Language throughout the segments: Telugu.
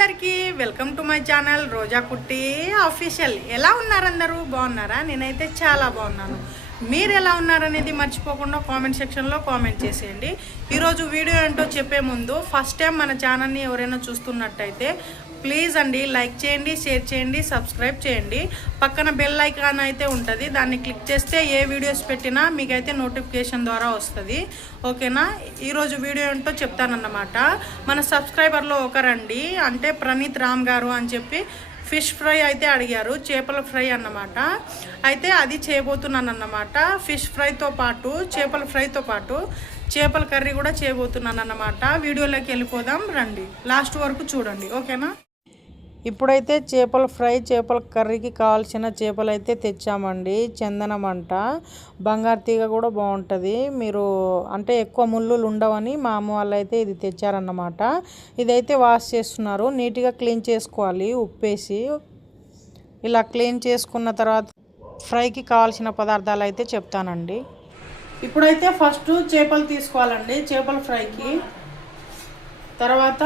అందరికీ వెల్కమ్ టు మై ఛానల్ రోజా కుట్టి ఆఫీషియల్. ఎలా ఉన్నారు అందరూ? బాగున్నారా? నేనైతే చాలా బాగున్నాను. మీరు ఎలా ఉన్నారనేది మర్చిపోకుండా కామెంట్ సెక్షన్లో కామెంట్ చేసేయండి. ఈరోజు వీడియో ఏంటో చెప్పే ముందు ఫస్ట్ టైం మన ఛానల్ని ఎవరైనా చూస్తున్నట్టయితే ప్లీజ్ అండి లైక్ చేయండి, షేర్ చేయండి, సబ్స్క్రైబ్ చేయండి. పక్కన బెల్ ఐకాన్ అయితే ఉంటుంది, దాన్ని క్లిక్ చేస్తే ఏ వీడియోస్ పెట్టినా మీకైతే నోటిఫికేషన్ ద్వారా వస్తుంది. ఓకేనా? ఈరోజు వీడియో ఏంటో చెప్తానన్నమాట. మన సబ్స్క్రైబర్లో ఒకరండి, అంటే ప్రణీత్ రామ్ గారు అని చెప్పి ఫిష్ ఫ్రై అయితే అడిగారు, చేపల ఫ్రై అన్నమాట. అయితే అది చేయబోతున్నాను అన్నమాట. ఫిష్ ఫ్రైతో పాటు చేపల ఫ్రైతో పాటు చేపల కర్రీ కూడా చేయబోతున్నాను అన్నమాట. వీడియోలోకి వెళ్ళిపోదాం రండి, లాస్ట్ వరకు చూడండి. ఓకేనా? ఇప్పుడైతే చేపల ఫ్రై, చేపల కర్రీకి కావాల్సిన చేపలు అయితే తెచ్చామండి. చందనం అంట, బంగారు తీగ కూడా బాగుంటుంది. మీరు అంటే ఎక్కువ ముళ్ళులు ఉండవని మా అమ్మ వాళ్ళు అయితే ఇది తెచ్చారన్నమాట. ఇదైతే వాష్ చేస్తున్నారు, నీట్గా క్లీన్ చేసుకోవాలి ఉప్పేసి. ఇలా క్లీన్ చేసుకున్న తర్వాత ఫ్రైకి కావాల్సిన పదార్థాలు అయితే చెప్తానండి. ఇప్పుడైతే ఫస్ట్ చేపలు తీసుకోవాలండి చేపల ఫ్రైకి. తర్వాత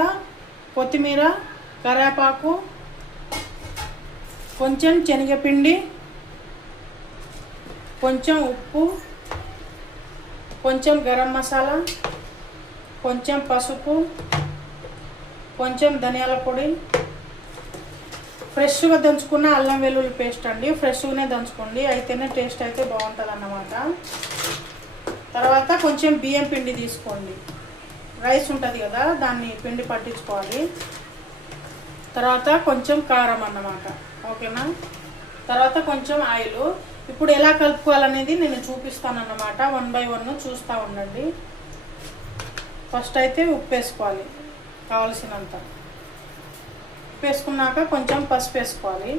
కొత్తిమీర, కరివేపాకు, కొంచెం శనగపిండి, కొంచెం ఉప్పు, కొంచెం గరం మసాలా, కొంచెం పసుపు, కొంచెం ధనియాల పొడి, ఫ్రెష్గా దంచుకున్న అల్లం వెల్లుల్లి పేస్ట్ అండి. ఫ్రెష్గానే దంచుకోండి, అయితేనే టేస్ట్ అయితే బాగుంటుంది అన్నమాట. తర్వాత కొంచెం బియ్యం పిండి తీసుకోండి, రైస్ ఉంటుంది కదా దాన్ని పిండి పట్టించుకోవాలి. తర్వాత కొంచెం కారం అన్నమాట. ఓకేనా? తర్వాత కొంచెం ఆయిల్. ఇప్పుడు ఎలా కలుపుకోవాలనేది నేను చూపిస్తాను అన్నమాట. 1 by 1 చూస్తూ ఉండండి. ఫస్ట్ అయితే ఉప్పు వేసుకోవాలి కావలసినంత. ఉప్పు వేసుకున్నాక కొంచెం పసుపు వేసుకోవాలి.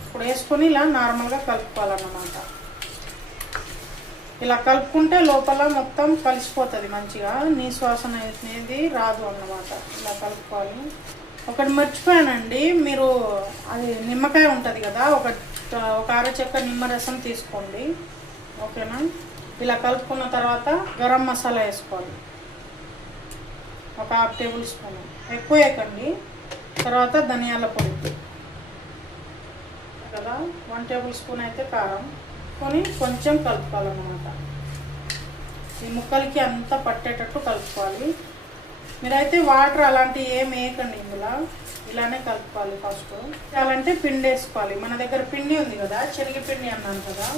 ఇప్పుడు వేసుకొని ఇలా నార్మల్గా కలుపుకోవాలన్నమాట. ఇలా కలుపుకుంటే లోపల మొత్తం కలిసిపోతుంది మంచిగా, నీ శ్వాసన అనేది రాదు అన్నమాట. ఇలా కలుపుకోవాలి. ఒకటి మర్చిపోయానండి, మీరు అది నిమ్మకాయ ఉంటుంది కదా, ఒక అరచెక్క నిమ్మరసం తీసుకోండి. ఓకేనా? ఇలా కలుపుకున్న తర్వాత గరం మసాలా వేసుకోవాలి, ఒక 1/2 టేబుల్ స్పూన్, ఎక్కువ వేయకండి. తర్వాత ధనియాల పొడి కదా, 1 టేబుల్ స్పూన్ అయితే కారం కొని కొంచెం కలుపుకోవాలన్నమాట. ఈ ముక్కలకి అంతా పట్టేటట్టు కలుపుకోవాలి. మీరైతే వాటర్ అలాంటివి ఏం వేయకండి ఇందులో, ఇలానే కలుపుకోవాలి. ఫస్ట్ అలాంటి పిండి వేసుకోవాలి. మన దగ్గర పిండి ఉంది కదా, శనగపిండి అన్నాను కదా,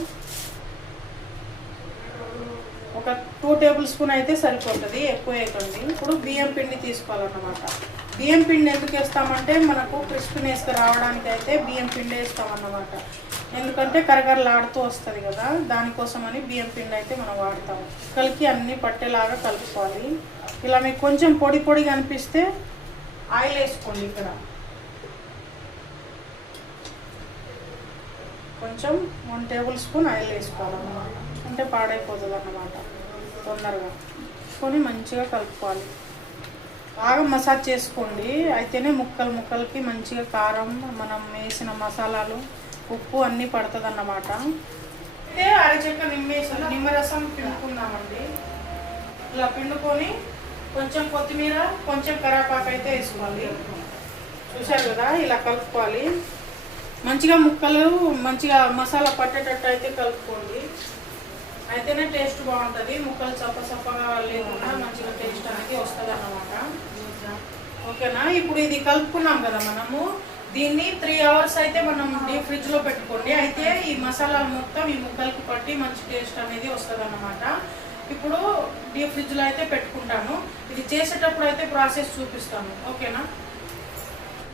ఒక 2 టేబుల్ స్పూన్ అయితే సరిపోతుంది, ఎక్కువ వేయకండి. ఇప్పుడు బియ్యం పిండి తీసుకోవాలన్నమాట. బియ్యం పిండి ఎందుకు వేస్తామంటే మనకు క్రిస్పీనెస్గా రావడానికి అయితే బియ్యం పిండి వేస్తామన్నమాట. ఎందుకంటే కరకరలాడుతూ వస్తుంది కదా, దానికోసమని బియ్యం పిండి అయితే మనం వాడతాము. కలికి అన్నీ పట్టేలాగా కలుపుకోవాలి. ఇలా మీకు కొంచెం పొడి పొడిగా అనిపిస్తే ఆయిల్ వేసుకోండి. ఇక్కడ కొంచెం 1 టేబుల్ స్పూన్ ఆయిల్ వేసుకోవాలన్నమాట, అంటే పాడైపోతుంది అన్నమాట తొందరగా. కొని మంచిగా కలుపుకోవాలి, బాగా మసాజ్ చేసుకోండి. అయితేనే ముక్కలకి మంచిగా కారం, మనం వేసిన మసాలాలు, ఉప్పు అన్నీ పడుతుంది అన్నమాట. అయితే అరచెక్క నిమ్మరసం పిండుకుందామండి. ఇలా పిండుకొని కొంచెం కొత్తిమీర, కొంచెం కరివేపాకు అయితే వేసుకోవాలి. చూశారు కదా, ఇలా కలుపుకోవాలి. మంచిగా ముక్కలు మంచిగా మసాలా పట్టేటట్టు అయితే కలుపుకోండి, అయితేనే టేస్ట్ బాగుంటుంది. ముక్కలు చప్పగా లేకుండా మంచిగా టేస్ట్ అనేది వస్తుంది అన్నమాట. ఓకేనా? ఇప్పుడు ఇది కలుపుకున్నాం కదా మనము, దీన్ని 3 hours అయితే మనం డీప్ ఫ్రిడ్జ్లో పెట్టుకోండి. అయితే ఈ మసాలా మొత్తం ఈ ముక్కలకి పట్టి మంచి టేస్ట్ అనేది వస్తుంది అన్నమాట. ఇప్పుడు డీప్ ఫ్రిడ్జ్లో అయితే పెట్టుకుంటాను. ఇది చేసేటప్పుడు అయితే ప్రాసెస్ చూపిస్తాను. ఓకేనా?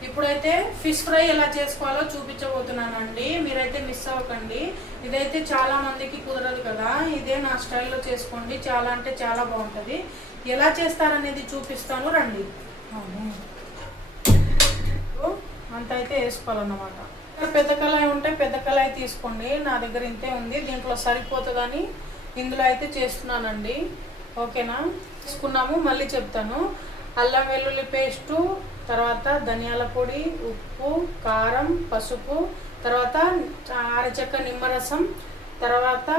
ఇప్పుడైతే ఫిష్ ఫ్రై ఎలా చేసుకోవాలో చూపించబోతున్నానండి. మీరైతే మిస్ అవ్వకండి. ఇదైతే చాలా మందికి కుదరదు కదా, ఇదే నా స్టైల్లో చేసుకోండి. చాలా అంటే చాలా బాగుంటుంది. ఎలా చేస్తారనేది చూపిస్తాను రండి. అంత అయితే వేసుకోవాలన్నమాట. పెద్ద కళాయి ఉంటే పెద్ద కళాయి తీసుకోండి, నా దగ్గర ఇంతే ఉంది, దీంట్లో సరిపోతుందని ఇందులో అయితే చేస్తున్నానండి. ఓకేనా? తీసుకున్నాము, మళ్ళీ చెప్తాను. అల్లం వెల్లుల్లి పేస్టు, తర్వాత ధనియాల పొడి, ఉప్పు, కారం, పసుపు, తర్వాత అరచెక్క నిమ్మరసం, తర్వాత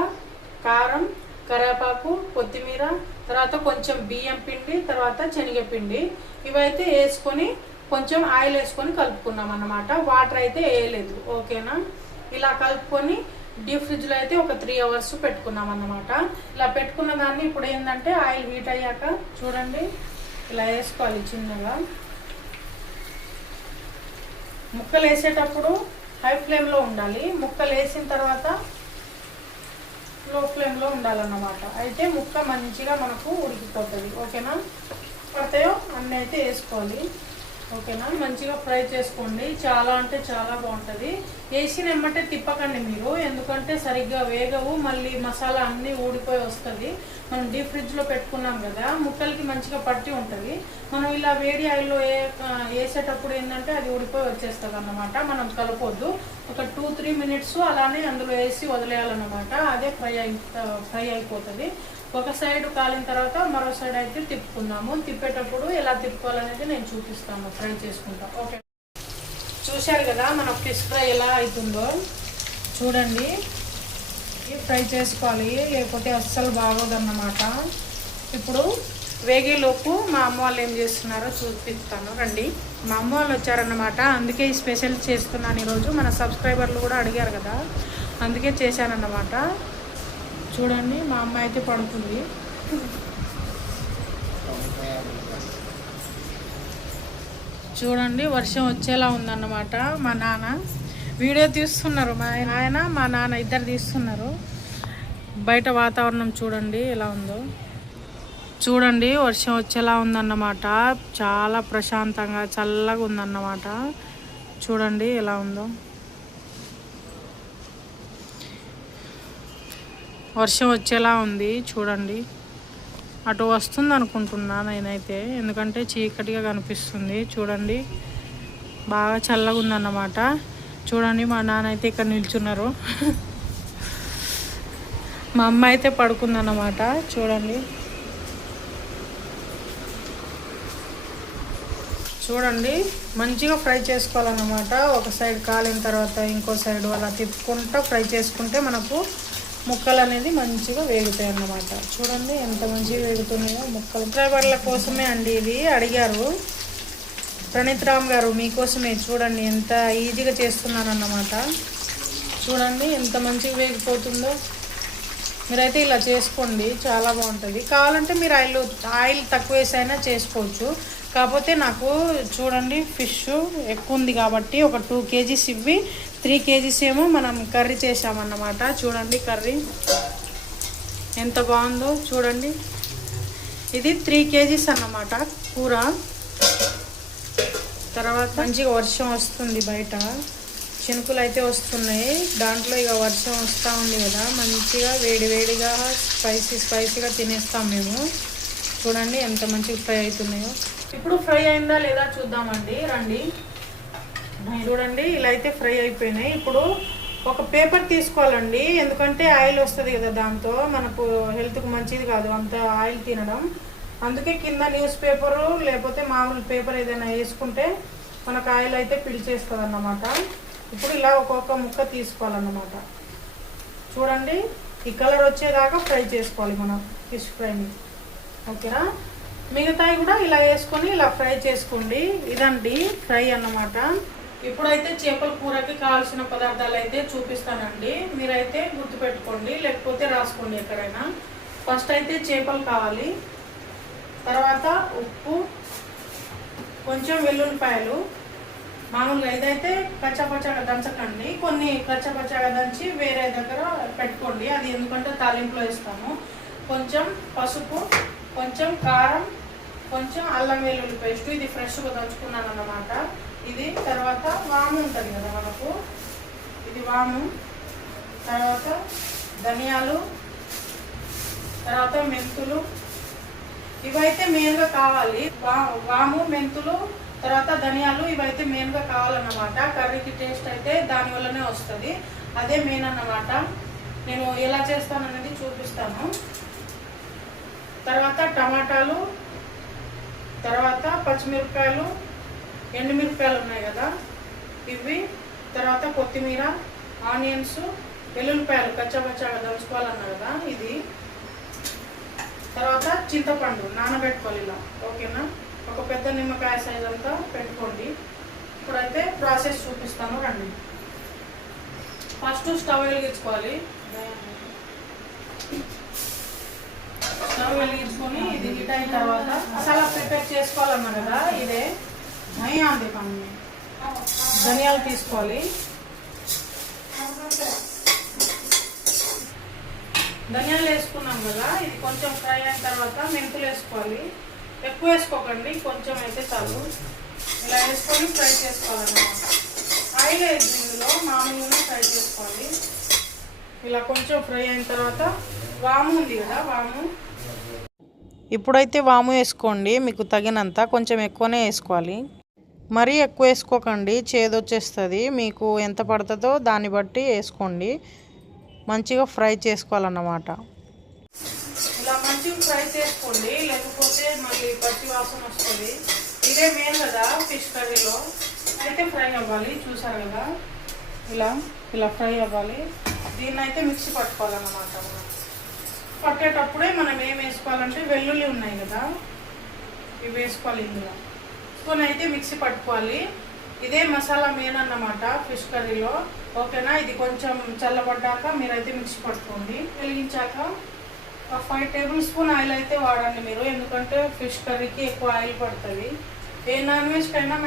కారం, కరివేపాకు, కొత్తిమీర, తర్వాత కొంచెం బియ్యం పిండి, తర్వాత శనగపిండి ఇవైతే వేసుకొని కొంచెం ఆయిల్ వేసుకొని కలుపుకున్నాం అన్నమాట. వాటర్ అయితే వేయలేదు. ఓకేనా? ఇలా కలుపుకొని డీప్ ఫ్రిడ్జ్లో అయితే ఒక 3 అవర్స్ పెట్టుకున్నాం అన్నమాట. ఇలా పెట్టుకున్న దాన్ని ఇప్పుడు ఏంటంటే ఆయిల్ హీట్ అయ్యాక చూడండి ఇలా వేసుకోవాలి చిన్నగా. ముక్కలు వేసేటప్పుడు హై ఫ్లేమ్లో ఉండాలి, ముక్కలు వేసిన తర్వాత లో ఫ్లేమ్లో ఉండాలన్నమాట. అయితే ముక్క మంచిగా మనకు ఉడికిపోతుంది. ఓకేనా? పడతాయో అన్నీ అయితే వేసుకోవాలి. ఓకేనా? మంచిగా ఫ్రై చేసుకోండి. చాలా అంటే చాలా బాగుంటుంది. వేసిన ఎమ్మటే తిప్పకండి మీరు, ఎందుకంటే సరిగ్గా వేగవు, మళ్ళీ మసాలా అన్నీ ఊడిపోయి వస్తుంది. మనం డీప్ ఫ్రిడ్జ్లో పెట్టుకున్నాం కదా, ముక్కలకి మంచిగా పట్టి ఉంటుంది. మనం ఇలా వేడి ఆయిల్లో వేసేటప్పుడు ఏంటంటే అది ఊడిపోయి వచ్చేస్తుంది అన్నమాట. మనం కలపొద్దు. ఒక 2-3 మినిట్స్ అలానే అందులో వేసి వదిలేయాలన్నమాట. అదే ఫ్రై అయిపోతుంది. ఒక సైడ్ కాలిన తర్వాత మరో సైడ్ అయితే తిప్పుకుందాము. తిప్పేటప్పుడు ఎలా తిప్పుకోవాలనేది నేను చూపిస్తాను ఫ్రై చేసుకుంటా. ఓకే, చూశారు కదా మన ఫిష్ ఫ్రై ఎలా అవుతుందో. చూడండి, ఫ్రై చేసుకోవాలి, లేకపోతే అస్సలు బాగోదన్నమాట. ఇప్పుడు వేగేలోపు మా అమ్మ వాళ్ళు ఏం చేస్తున్నారో చూపిస్తాను రండి. మా అమ్మ వాళ్ళు వచ్చారన్నమాట, అందుకే ఈ స్పెషల్ చేస్తున్నాను ఈరోజు. మన సబ్స్క్రైబర్లు కూడా అడిగారు కదా, అందుకే చేశానన్నమాట. చూడండి, మా అమ్మ అయితే పడుతుంది. చూడండి, వర్షం వచ్చేలా ఉందన్నమాట. మా నాన్న వీడియో తీస్తున్నారు, మా ఆయన మా నాన్న ఇద్దరు తీస్తున్నారు. బయట వాతావరణం చూడండి ఎలా ఉందో. చూడండి, వర్షం వచ్చేలా ఉందన్నమాట. చాలా ప్రశాంతంగా చల్లగా ఉందన్నమాట. చూడండి ఎలా ఉందో. వర్షం వచ్చేలా ఉంది చూడండి. అటు వస్తుంది అనుకుంటున్నా నేనైతే, ఎందుకంటే చీకటిగా కనిపిస్తుంది. చూడండి, బాగా చల్లగా ఉందన్నమాట. చూడండి, మా నాన్న అయితే ఇక్కడ నిల్చున్నారు. మా అమ్మ అయితే పడుకుందన్నమాట. చూడండి, చూడండి మంచిగా ఫ్రై చేసుకోవాలన్నమాట. ఒక సైడ్ కాలిన తర్వాత ఇంకో సైడ్ అలా తిప్పుకుంటూ ఫ్రై చేసుకుంటే మనకు ముక్కలు అనేది మంచిగా వేగుతాయి అన్నమాట. చూడండి ఎంత మంచిగా వేగుతున్నాయో ముక్కలు. సబ్స్క్రైబర్ల కోసమే అండి ఇది, అడిగారు. ప్రణీత్ రామ్ గారు మీకోసమే. చూడండి ఎంత ఈజీగా చేస్తున్నాను అన్నమాట. చూడండి ఎంత మంచిగా వేగిపోతుందో. మీరైతే ఇలా చేసుకోండి, చాలా బాగుంటుంది. కావాలంటే మీరు ఆయిల్ తక్కువ వేసైనా చేసుకోవచ్చు. కాకపోతే నాకు చూడండి ఫిష్ ఎక్కువ ఉంది కాబట్టి ఒక 2 kgs ఇవి, 3 kgs ఏమో మనం కర్రీ చేసామన్నమాట. చూడండి కర్రీ ఎంత బాగుందో. చూడండి, ఇది 3 kgs అన్నమాట కూర. తర్వాత మంచిగా వర్షం వస్తుంది, బయట చినుకులు అయితే వస్తున్నాయి. దాంట్లో ఇక వర్షం వస్తూ ఉంది కదా, మంచిగా వేడివేడిగా స్పైసీగా తినేస్తాం మేము. చూడండి ఎంత మంచిగా ఫ్రై అవుతున్నాయో. ఇప్పుడు ఫ్రై అయిందా లేదా చూద్దామండి రండి. చూడండి ఇలా అయితే ఫ్రై అయిపోయినాయి. ఇప్పుడు ఒక పేపర్ తీసుకోవాలండి, ఎందుకంటే ఆయిల్ వస్తుంది కదా, దాంతో మనకు హెల్త్కు మంచిది కాదు అంత ఆయిల్ తినడం. అందుకే కింద న్యూస్ పేపరు లేకపోతే మామూలు పేపర్ ఏదైనా వేసుకుంటే మనకు ఆయిల్ అయితే పిలిచేస్తుంది అన్నమాట. ఇప్పుడు ఇలా ఒక్కొక్క ముక్క తీసుకోవాలన్నమాట. చూడండి, ఈ కలర్ వచ్చేదాకా ఫ్రై చేసుకోవాలి మనం ఫిష్ ఫ్రైని. ఓకేనా? మిగతాయి కూడా ఇలా వేసుకొని ఇలా ఫ్రై చేసుకోండి. ఇదండి ఫ్రై అన్నమాట. ఇప్పుడైతే చేపల కూరకి కావాల్సిన పదార్థాలు అయితే చూపిస్తానండి, మీరైతే గుర్తుపెట్టుకోండి, లేకపోతే రాసుకోండి ఎక్కడైనా. ఫస్ట్ అయితే చేపలు కావాలి, తర్వాత ఉప్పు, కొంచెం వెల్లుల్లిపాయలు. మామూలుగా ఇదైతే కచ్చాపచ్చాగా దంచకండి, కొన్ని కచ్చాపచ్చాగా దంచి వేరే దగ్గర పెట్టుకోండి, అది ఎందుకంటే తాలింపులో వేస్తాము. కొంచెం పసుపు, కొంచెం కారం, కొంచెం అల్లం వెల్లుల్లి పేస్ట్, ఇది ఫ్రెష్గా దంచుకున్నాను అన్నమాట. ఇది తర్వాత వాము ఉంటుంది కదా మనకు, ఇది వాము, తర్వాత ధనియాలు, తర్వాత మెంతులు. ఇవైతే మెయిన్గా కావాలి. వాము, మెంతులు, తర్వాత ధనియాలు, ఇవైతే మెయిన్గా కావాలన్నమాట. కర్రీకి టేస్ట్ అయితే దానివల్లనే వస్తుంది, అదే మెయిన్ అన్నమాట. నేను ఎలా చేస్తాననేది చూపిస్తాను. తర్వాత టమాటాలు, తర్వాత పచ్చిమిరపకాయలు, ఎండుమిరపకాయలు ఉన్నాయి కదా ఇవి, తర్వాత కొత్తిమీర, ఆనియన్స్, వెల్లుల్లిపాయలు కచ్చాపచ్చాగా దంచుకోవాలన్నా కదా ఇది, తర్వాత చింతపండు నానబెట్టుకోవాలి ఇలా, ఓకేనా? ఒక పెద్ద నిమ్మకాయ సైజ్ అంతా పెట్టుకోండి. ఇప్పుడైతే ప్రాసెస్ చూపిస్తాను రండి. First stove వెలిగించుకోవాలి. స్టవ్ వెలిగించుకొని ఇది హీట్ అయిన తర్వాత మసాలా ప్రిపేర్ చేసుకోవాలన్నా కదా, ఇదే నయ్యాంది పని. ధనియాలు తీసుకోవాలి. ధనియాలు వేసుకున్నాం కదా, ఇది కొంచెం ఫ్రై అయిన తర్వాత మెంతులు వేసుకోవాలి. ఎక్కువ వేసుకోకండి, కొంచెం అయితే చాలు. ఇలా వేసుకొని ఫ్రై చేసుకోవాలన్నమాట. ఆయిల్ వేసి ఇందులో మామూలుగా ఫ్రై చేసుకోవాలి. ఇలా కొంచెం ఫ్రై అయిన తర్వాత వాము ఉంది కదా, వాము ఇప్పుడైతే వాము వేసుకోండి. మీకు తగినంత, కొంచెం ఎక్కువనే వేసుకోవాలి. మరీ ఎక్కువ వేసుకోకండి, చేదు వచ్చేస్తుంది. మీకు ఎంత పడుతుందో దాన్ని బట్టి వేసుకోండి. మంచిగా ఫ్రై చేసుకోవాలన్నమాట. ఇలా మంచిగా ఫ్రై చేసుకోండి, లేకపోతే మళ్ళీ పచ్చి వాసన వస్తుంది. ఇదే మెయిన్ కదా ఫిష్ కర్రీలో, అయితే ఫ్రై అవ్వాలి. చూసారు కదా, ఇలా ఇలా ఫ్రై అవ్వాలి. దీన్ని అయితే మిక్సీ పట్టుకోవాలన్నమాట. పట్టేటప్పుడే మనం ఏం వేసుకోవాలంటే వెల్లుల్లి ఉన్నాయి కదా, ఇవి వేసుకోవాలి ఇందులో. వేసుకొని అయితే మిక్సీ పట్టుకోవాలి. ఇదే మసాలా మెయిన్ అన్నమాట ఫిష్ కర్రీలో, ఓకేనా? ఇది కొంచెం చల్లబడ్డాక మీరైతే మిక్సీ పట్టుకోండి. వెలిగించాక ఒక 5 టేబుల్ స్పూన్ ఆయిల్ అయితే వాడండి మీరు, ఎందుకంటే ఫిష్ కర్రీకి ఎక్కువ ఆయిల్ పడుతుంది. ఏ నాన్ వెజ్కైనా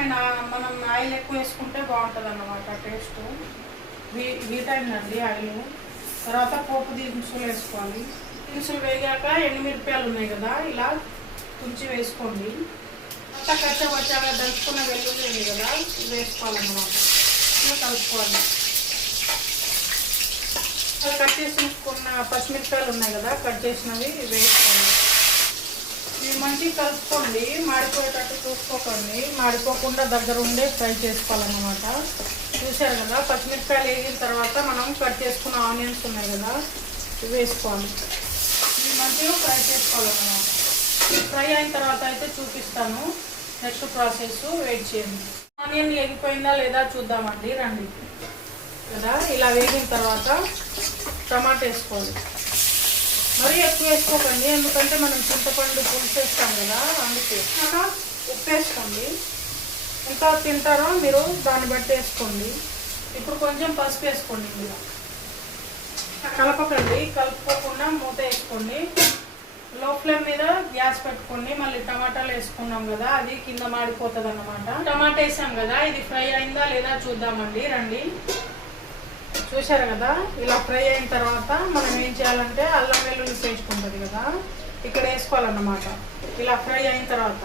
మనం ఆయిల్ ఎక్కువ వేసుకుంటే బాగుంటుంది అన్నమాట టేస్ట్. హీట్ అయిందండి ఆయిల్. తర్వాత పోపు దినుసులు వేసుకోవాలి. దినుసులు వేగాక ఎండుమిరపకాయలు ఉన్నాయి కదా, ఇలా తుంచి వేసుకోండి. అంతా కచ్చబచ్చాగా దంచుకున్న వెల్లుల్లి ఉంది కదా, ఇది వేసుకోవాలన్నమాట. ఇలా కలుపుకోవాలి. అలా కట్ చేసుకున్న పచ్చిమిరపకాయలు ఉన్నాయి కదా, కట్ చేసినవి వేసుకోండి. ఇవి మంచిగా కలుపుకోండి, మాడిపోయేటట్టు చూసుకోకండి. మాడిపోకుండా దగ్గర ఉండే ఫ్రై చేసుకోవాలన్నమాట. చూసారు కదా, పచ్చిమిరపకాయలు వేగిన తర్వాత మనం కట్ చేసుకున్న ఆనియన్స్ ఉన్నాయి కదా, ఇవి వేసుకోవాలి. ఇవి మంచిగా ఫ్రై చేసుకోవాలన్నమాట. ఫ్రై అయిన తర్వాత అయితే చూపిస్తాను నెక్స్ట్ ప్రాసెస్, వెయిట్ చేయండి. ఆనియన్ వేగిపోయిందా లేదా చూద్దామండి రండి. కదా ఇలా వేగిన తర్వాత టమాటా వేసుకోవాలి. మరీ ఎక్కువ వేసుకోకండి, ఎందుకంటే మనం చింతపండు పులుసు వేస్తాం కదా, అందుకే. ఉప్పు వేసుకోండి, ఎంత తింటారో మీరు దాన్ని బట్టి వేసుకోండి. ఇప్పుడు కొంచెం పసుపు వేసుకోండి. ఇందులో కలపకండి, కలుపుకోకుండా మూత వేసుకోండి. లో ఫ్లేమ్ మీద గ్యాస్ పెట్టుకోండి. మళ్ళీ టమాటాలు వేసుకున్నాం కదా, అది కింద మాడిపోతుంది అన్నమాట. టమాటా వేసాం కదా, ఇది ఫ్రై అయిందా లేదా చూద్దామండి రండి. చూసారు కదా, ఇలా ఫ్రై అయిన తర్వాత మనం ఏం చేయాలంటే అల్లం వెల్లుల్లి పేస్ట్ ఉంటుంది కదా, ఇక్కడ వేసుకోవాలన్నమాట. ఇలా ఫ్రై అయిన తర్వాత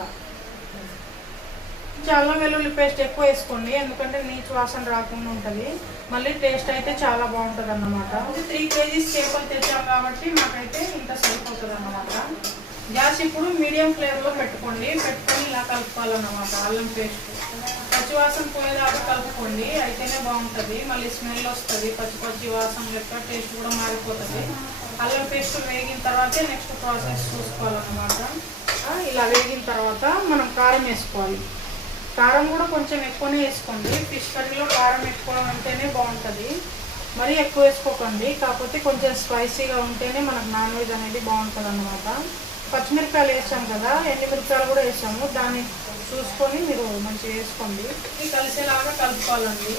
అల్లం వెల్లుల్లి పేస్ట్ ఎక్కువ వేసుకోండి, ఎందుకంటే నీచు వాసన రాకుండా ఉంటుంది. మళ్ళీ టేస్ట్ అయితే చాలా బాగుంటుంది అన్నమాట. 3 కేజీస్ చేపలు తెచ్చాం కాబట్టి మాకైతే ఇంత సరిపోతుంది అన్నమాట. గ్యాస్ ఇప్పుడు మీడియం ఫ్లేమ్లో పెట్టుకోండి. పెట్టుకొని ఇలా కలుపుకోవాలన్నమాట. అల్లం పేస్ట్ పచ్చివాసన పోయేదాకా కలుపుకోండి, అయితేనే బాగుంటుంది. మళ్ళీ స్మెల్ వస్తుంది, పచ్చి వాసన లెక్క టేస్ట్ కూడా మారిపోతుంది. అల్లం పేస్ట్ వేగిన తర్వాతే నెక్స్ట్ ప్రాసెస్ చూసుకోవాలన్నమాట. ఇలా వేగిన తర్వాత మనం కారం వేసుకోవాలి. కారం కూడా కొంచెం ఎక్కువనే వేసుకోండి. ఫిష్ కర్రీలో కారం ఎక్కువ ఉంటేనే బాగుంటుంది, మరీ ఎక్కువ వేసుకోకండి. కాకపోతే కొంచెం స్పైసీగా ఉంటేనే మనకు నాన్ వెజ్ అనేది బాగుంటుంది అన్నమాట. పచ్చిమిరపకాయలు వేసాం కదా, ఎండుమిరపకాయలు కూడా వేసాము, దాన్ని చూసుకొని మీరు మంచిగా వేసుకోండి. కలిసేలాగా కలుపుకోవాలండి.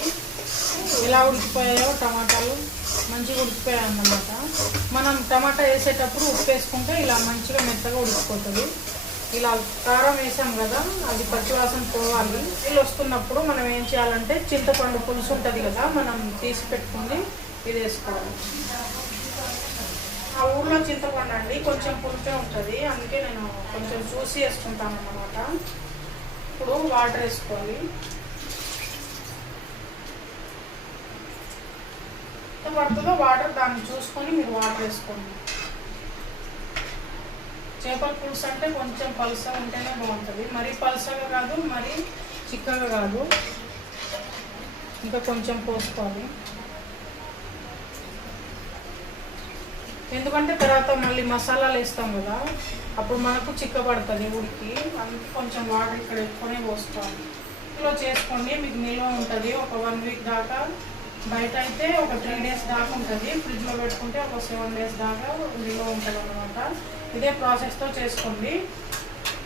ఎలా ఉడికిపోయాయో టమాటాలు మంచిగా ఉడికిపోయాయి అన్నమాట. మనం టమాటా వేసేటప్పుడు ఉప్పు వేసుకుంటే ఇలా మంచిగా మెత్తగా ఉడికిపోతుంది. ఇలా కారం వేసాం కదా, అది పచ్చివాసన పోవాలి. నీళ్ళు వస్తున్నప్పుడు మనం ఏం చేయాలంటే చింతపండు పులుసు ఉంటుంది కదా, మనం తీసి పెట్టుకుని ఇది వేసుకోవాలి. ఆ ఊళ్ళో చింతపండు అండి కొంచెం పులుసే ఉంటుంది, అందుకే నేను కొంచెం చూసి వేసుకుంటాను అన్నమాట. ఇప్పుడు వాటర్ వేసుకోవాలి. ఎంత పడుతుందో వాటర్ దాన్ని చూసుకొని మీరు వాటర్ వేసుకోండి. చేపల పులుసు అంటే కొంచెం పలుసగా ఉంటేనే బాగుంటుంది, మరీ పలుసగా కాదు, మరీ చిక్కగా కాదు. ఇంకా కొంచెం పోసుకోవాలి, ఎందుకంటే తర్వాత మళ్ళీ మసాలాలు వేస్తాం కదా, అప్పుడు మనకు చిక్కబడుతుంది ఉడికి. అందుకే కొంచెం వాటర్ ఇక్కడ ఎక్కువనే పోసుకోవాలి. ఇంట్లో చేసుకోండి, మీకు నిల్వ ఉంటుంది ఒక 1 వీక్ దాకా. బయట అయితే ఒక 3 డేస్ దాకా ఉంటుంది, ఫ్రిడ్జ్లో పెట్టుకుంటే ఒక 7 డేస్ దాకా నిల్వ ఉంటుంది అన్నమాట. ఇదే ప్రాసెస్తో చేసుకోండి.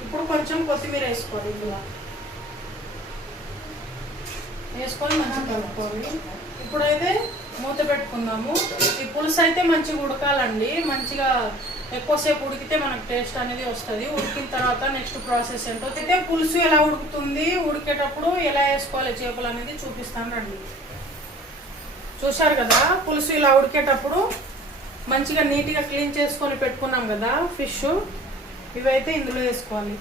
ఇప్పుడు కొంచెం కొత్తిమీర వేసుకోవాలి, ఇలా వేసుకొని మంచిగా కలుపుకోవాలి. ఇప్పుడైతే మూత పెట్టుకుందాము. ఈ పులుసు అయితే మంచిగా ఉడకాలండి, మంచిగా ఎక్కువసేపు ఉడికితే మనకు టేస్ట్ అనేది వస్తుంది. ఉడికిన తర్వాత నెక్స్ట్ ప్రాసెస్ ఏంటో అయితే పులుసు ఎలా ఉడుకుతుంది, ఉడికేటప్పుడు ఎలా వేసుకోవాలి చేపలు అనేది చూపిస్తాను రండి. చూశారు కదా, పులుసు ఇలా ఉడికేటప్పుడు మంచిగా నీట్గా క్లీన్ చేసుకొని పెట్టుకున్నాం కదా ఫిష్, ఇవైతే ఇందులో వేసుకోవాలి.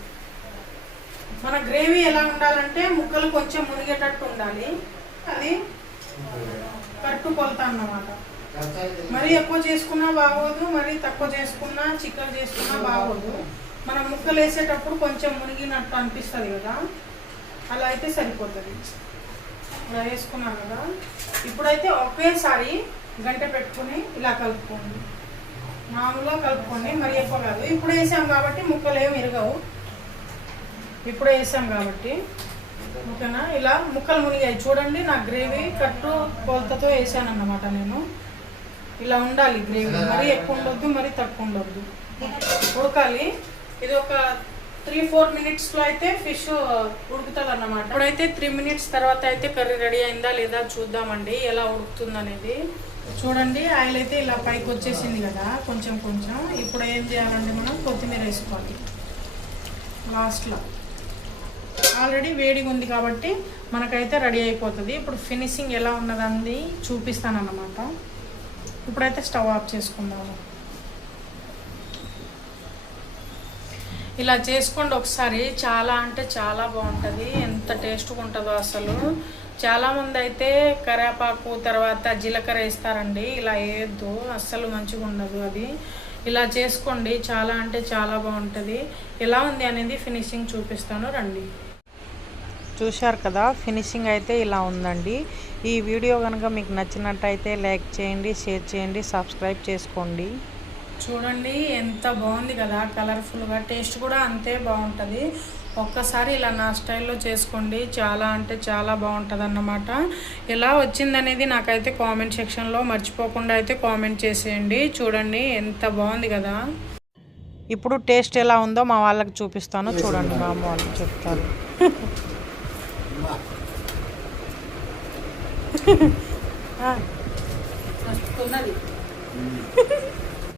మన గ్రేవీ ఎలా ఉండాలంటే ముక్కలు కొంచెం మునిగేటట్టు ఉండాలి, అది కరెక్ట్ కొలత అన్నమాట. మరీ ఎక్కువ చేసుకున్నా బాగోదు, మరీ తక్కువ చేసుకున్నా చిక్కలు చేసుకున్నా బాగోదు. మనం ముక్కలు వేసేటప్పుడు కొంచెం మునిగినట్టు అనిపిస్తుంది కదా, అలా అయితే సరిపోతుంది. ఇలా వేసుకున్నాం కదా, ఇప్పుడైతే ఒకేసారి గంట పెట్టుకుని ఇలా కలుపుకోండి, మామూలుగా కలుపుకోండి, మరీ ఎక్కువ కాదు. ఇప్పుడు వేసాం కాబట్టి ముక్కలు ఏమి ఇరగవు, ఇప్పుడు వేసాం కాబట్టి ఓకేనా. ఇలా ముక్కలు మునిగాయి చూడండి, నా గ్రేవీ కట్టు కొలతతో వేసాను అన్నమాట నేను. ఇలా ఉండాలి గ్రేవీ, మరీ ఎక్కువ ఉండొద్దు, మరీ తక్కువ ఉండొద్దు, ఉడకాలి. ఇది ఒక 3-4 మినిట్స్లో అయితే ఫిష్ ఉడుకుతుంది అన్నమాట. ఇప్పుడైతే 3 మినిట్స్ తర్వాత అయితే కర్రీ రెడీ అయిందా లేదా చూద్దామండి, ఎలా ఉడుకుతుంది అనేది. చూడండి, ఆయిల్ అయితే ఇలా పైకి వచ్చేసింది కదా కొంచెం కొంచెం. ఇప్పుడు ఏం చేయాలండి, మనం కొత్తిమీర వేసుకోవాలి లాస్ట్లో. ఆల్రెడీ వేడిగా ఉంది కాబట్టి మనకైతే రెడీ అయిపోతుంది. ఇప్పుడు ఫినిషింగ్ ఎలా ఉన్నదండి చూపిస్తాను అన్నమాట. ఇప్పుడైతే స్టవ్ ఆఫ్ చేసుకుందాము. ఇలా చేసుకోండి ఒకసారి, చాలా అంటే చాలా బాగుంటుంది, ఎంత టేస్ట్గా ఉంటుందో అసలు. చాలామంది అయితే కరివేపాకు తర్వాత జీలకర్ర వేస్తారండి, ఇలా వేయద్దు అస్సలు, మంచిగా ఉండదు అది. ఇలా చేసుకోండి, చాలా అంటే చాలా బాగుంటుంది. ఎలా ఉంది అనేది ఫినిషింగ్ చూపిస్తాను రండి. చూశారు కదా, ఫినిషింగ్ అయితే ఇలా ఉందండి. ఈ వీడియో కనుక మీకు నచ్చినట్టయితే లైక్ చేయండి, షేర్ చేయండి, సబ్స్క్రైబ్ చేసుకోండి. చూడండి ఎంత బాగుంది కదా, కలర్ఫుల్గా, టేస్ట్ కూడా అంతే బాగుంటుంది. ఒక్కసారి ఇలా నా స్టైల్లో చేసుకోండి, చాలా అంటే చాలా బాగుంటుంది అన్నమాట. ఎలా వచ్చిందనేది నాకైతే కామెంట్ సెక్షన్లో మర్చిపోకుండా అయితే కామెంట్ చేసేయండి. చూడండి ఎంత బాగుంది కదా. ఇప్పుడు టేస్ట్ ఎలా ఉందో మా వాళ్ళకి చూపిస్తాను చూడండి, మా అమ్మ వాళ్ళకి చెప్తారు. మస్తున్నది.